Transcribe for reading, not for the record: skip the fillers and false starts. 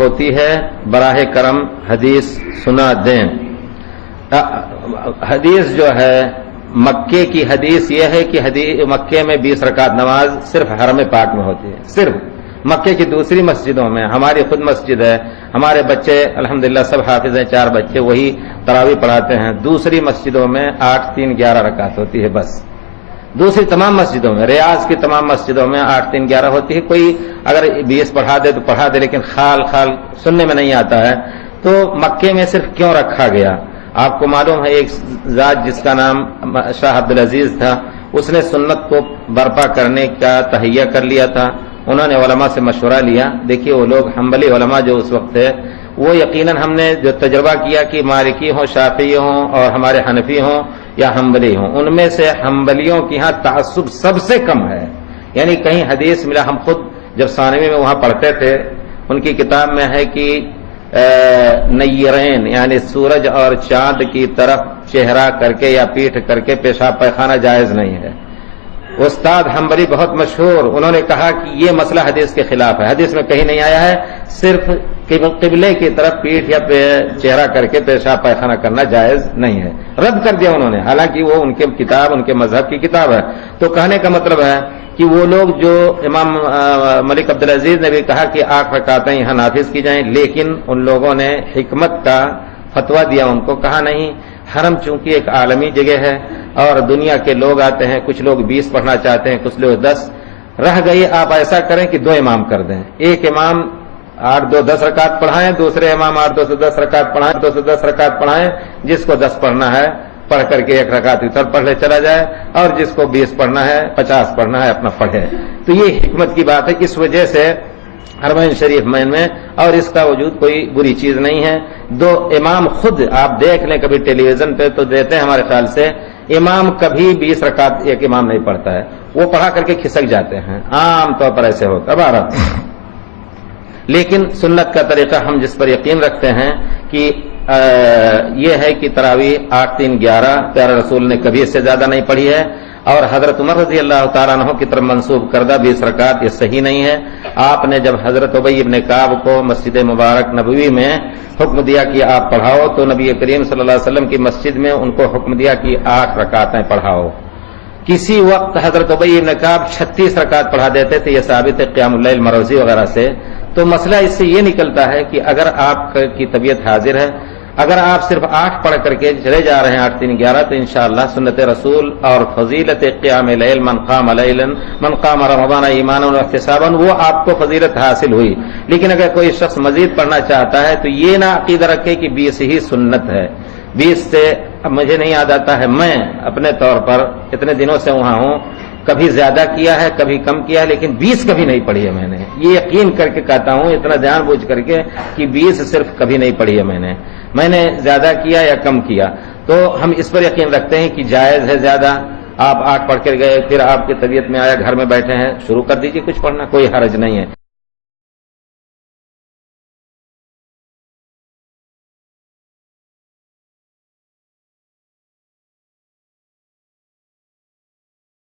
ہوتی ہے براہ کرم حدیث سنا دیں۔ حدیث جو ہے مکے کی حدیث یہ ہے کہ مکے میں 20 رکعت نماز صرف حرم پاک میں ہوتی ہے، صرف مکے کی دوسری مسجدوں میں، ہماری خود مسجد ہے، ہمارے بچے الحمدللہ سب حافظ ہیں، 4 بچے وہی تراویح پڑھاتے ہیں، دوسری مسجدوں میں 8 3 11 رکعت ہوتی ہے بس۔ دوسری تمام مسجدوں میں، ریاض کی تمام مسجدوں میں 8 3 11 ہوتی ہے۔ کوئی اگر 20 پڑھا دے تو پڑھا دے، لیکن خال سننے میں نہیں آتا ہے۔ تو مکے میں صرف کیوں رکھا گیا؟ آپ کو معلوم ہے ایک ذات جس کا نام شاہ عبدالعزیز تھا، اس نے سنت کو برپا کرنے کا تہیہ کر لیا تھا۔ انہوں نے علماء سے مشورہ لیا۔ دیکھیے وہ لوگ حنبلی علماء جو اس وقت تھے، وہ یقیناً ہم نے جو تجربہ کیا کہ مالکی ہوں، شافعی ہوں اور ہمارے حنفی ہوں یا حنبلی ہوں، ان میں سے حنبلیوں کی ہاں تعصب سب سے کم ہے۔ یعنی کہیں حدیث ملا، ہم خود جب ثانوی میں وہاں پڑھتے تھے، ان کی کتاب میں ہے کہ نیرین یعنی سورج اور چاند کی طرف چہرہ کر کے یا پیٹھ کر کے پیشاب پیخانہ جائز نہیں ہے۔ استاد حنبلی بہت مشہور، انہوں نے کہا کہ یہ مسئلہ حدیث کے خلاف ہے، حدیث میں کہیں نہیں آیا ہے، صرف قبلے کی طرف پیٹھ یا چہرہ کر کے پیشاب پیخانہ کرنا جائز نہیں ہے، رد کر دیا انہوں نے، حالانکہ وہ ان کے کتاب، ان کے مذہب کی کتاب ہے۔ تو کہنے کا مطلب ہے کہ وہ لوگ جو امام ملک عبدالعزیز نے بھی کہا کہ 8 رکعتیں یہاں نافذ کی جائیں، لیکن ان لوگوں نے حکمت کا فتویٰ دیا، ان کو کہا نہیں، حرم چونکہ ایک عالمی جگہ ہے اور دنیا کے لوگ آتے ہیں، کچھ لوگ 20 پڑھنا چاہتے ہیں، کچھ لوگ 10 رہ گئی، آپ ایسا کریں کہ 2 امام کر دیں، ایک امام 8 2 10 رکعت پڑھائیں، دوسرے امام 8 2 سے 10 رکعت پڑھائیں، 2 سے 10 رکعت پڑھائیں، جس کو 10 پڑھنا ہے پڑھ کر کے 1 رکعت اتر پڑھ لے چلا جائے، اور جس کو 20 پڑھنا ہے 50 پڑھنا ہے اپنا پڑھے۔ تو یہ حکمت کی بات ہے، اس وجہ سے حرمین شریف میں اور اس کا وجود کوئی بری چیز نہیں ہے۔ 2 امام خود آپ دیکھ لیں، کبھی ٹیلی ویژن پہ تو دیتے ہیں ہمارے خیال سے، امام کبھی 20 رکعت ایک امام نہیں پڑھتا ہے، وہ پڑھا کر کے کھسک جاتے ہیں، عام طور پر ایسے ہوتا ہے۔ لیکن سنت کا طریقہ ہم جس پر یقین رکھتے ہیں کہ یہ ہے کہ تراویح 8 3 11 پیارے رسول نے کبھی اس سے زیادہ نہیں پڑھی ہے، اور حضرت عمر رضی اللہ تعالیٰ عنہ کی طرف منسوب کردہ 20 رکعت یہ صحیح نہیں ہے۔ آپ نے جب حضرت ابی ابن کعب کو مسجد مبارک نبوی میں حکم دیا کہ آپ پڑھاؤ، تو نبی کریم صلی اللہ علیہ وسلم کی مسجد میں ان کو حکم دیا کہ 8 رکعتیں پڑھاؤ۔ کسی وقت حضرت ابی ابن کعب 36 رکعت پڑھا دیتے تھے، یہ ثابت ہے قیام اللیل مروزی وغیرہ سے۔ تو مسئلہ اس سے یہ نکلتا ہے کہ اگر آپ کی طبیعت حاضر ہے، اگر آپ صرف 8 پڑھ کر کے چلے جا رہے ہیں 8 3 11، تو انشاءاللہ سنت رسول اور فضیلت قیام لیل من قام رمضان ایمانا واحتسابا وہ آپ کو فضیلت حاصل ہوئی۔ لیکن اگر کوئی شخص مزید پڑھنا چاہتا ہے تو یہ نہ عقیدہ رکھے کہ 20 ہی سنت ہے، 20 سے اب مجھے نہیں یاد آتا ہے، میں اپنے طور پر اتنے دنوں سے وہاں ہوں، کبھی زیادہ کیا ہے کبھی کم کیا ہے، لیکن 20 کبھی نہیں پڑھی ہے میں نے، یہ یقین کر کے کہتا ہوں اتنا جان بوجھ کر کے کہ 20 صرف کبھی نہیں پڑھی ہے میں نے زیادہ کیا یا کم کیا۔ تو ہم اس پر یقین رکھتے ہیں کہ جائز ہے زیادہ۔ آپ 8 پڑھ کر گئے، پھر آپ کی طبیعت میں آیا، گھر میں بیٹھے ہیں، شروع کر دیجئے کچھ پڑھنا، کوئی حرج نہیں ہے۔